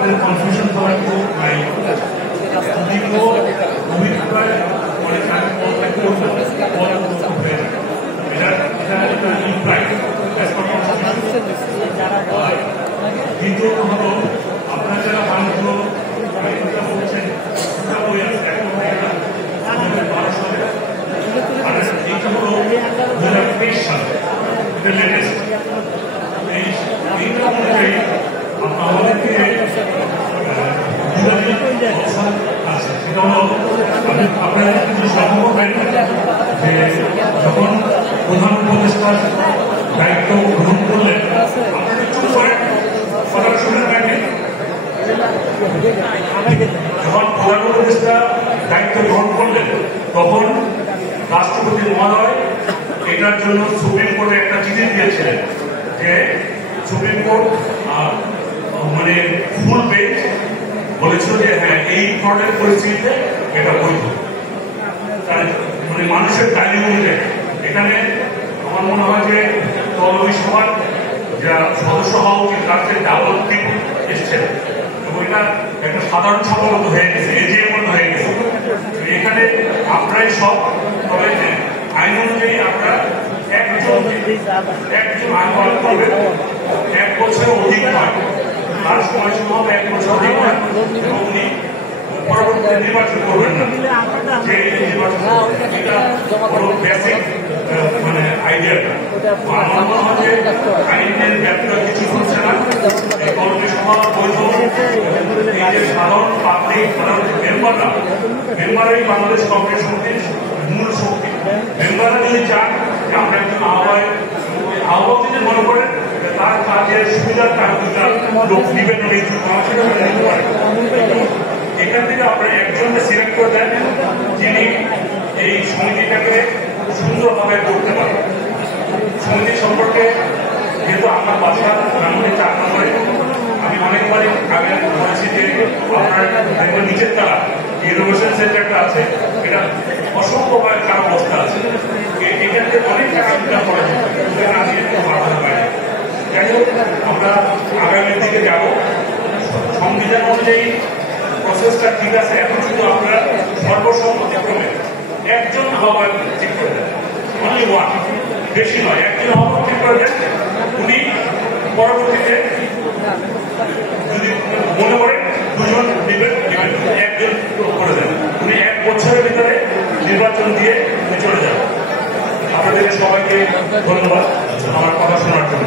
আপনাদের কনফিউশন করার তো নাই দীর্ঘ অভিপ্রায় অনেক আগে দ্বিতীয়ত হলো আপনার যারা মানুষগুলো বলছেন বই আছে এইটা হলো 2023 সাল এটা লেটেস্ট এইটা অনুযায়ী আমাদেরকে আছে সেটা হলো আপনারা কিন্তু সম্ভব যে যখন প্রধান উপদেষ্টার দায়িত্ব গ্রহণ করলেন আপনারা একটু করে কথা শুনে থাকেন যখন প্রধান উপদেষ্টা দায়িত্ব গ্রহণ করলেন তখন রাষ্ট্রপতি মহোদয় এটার জন্য সুপ্রিম কোর্টে একটা চিঠি দিয়েছিলেন যে সুপ্রিম কোর্ট মানে ফুল বেঞ্চ বলেছিল যে হ্যাঁ এই ধরনের পরিস্থিতিতে এটা বৈধ মানে মানুষের দাবি অনুযায়ী এখানে আমার মনে হয় যে তলবি সভার যারা সদস্য হওয়া উচিত তার থেকে ডাবল ট্রিপল এসছেন এবং এটা একটা সাধারণ সভার মতো হয়ে গেছে এজিএর মতো হয়ে গেছে এখানে আপনারাই সব তবে আইন অনুযায়ী আপনারা একজন আইন পালন করবেন 1 বছরের অধিক হয় তার সময়সীমা হবে 1 বছর অধিক হয় এবং উনি পরবর্তীতে নির্বাচন করবেন না যে নির্বাচন এটা বড় বেসিক মানে আইডিয়াটা আমার মনে হয় যে আইনের ব্যাপারে কিছু হচ্ছে না এই কমিটি সভা বৈধ এই যে সাধারণ পাবলিক সাধারণ মেম্বারই বাংলাদেশ কংগ্রেস সমিতির মূল শক্তি মেম্বাররা যদি চান যে আমরা একজন আহ্বায়ক যদি মনে করেন তার কাজের সুবিধার কারণটা লোক নিবেন এখান থেকে আপনারা একজনকে সিলেক্ট করে দেন যিনি এই সমিতিটাকে সুন্দরভাবে করতে পারেন সমিতি সম্পর্কে যেহেতু আমার বাসা রামপুরের 4 নম্বরে আমি অনেকবারই আগে বলেছি যে আপনার নিচের তারা ইনোভেশন সেন্টারটা আছে এটা অসংখ্যভাবে খারাপ অবস্থা আছে এখানে অনেক টাকা ইনকাম করা যায় আমি একটু বাড়াতে পারি যাই হোক আমরা আগামীর দিকে যাব সংবিধান অনুযায়ী প্রসেসটা ঠিক আছে এখন শুধু আপনারা সর্বসম্মতিক্রমে একজন আহ্বায়ক ঠিক করে দেন অনলি ওয়ান বেশি নয় একজন আহ্বায়ক ঠিক করে দেন উনি পরবর্তীতে যদি মনে করেন 2 জন দিবেন একজন করে দেন উনি 1 বছরের ভিতরে নির্বাচন দিয়ে চলে যাবেন আপনাদের সবাইকে ধন্যবাদ আমার কথা শোনার জন্য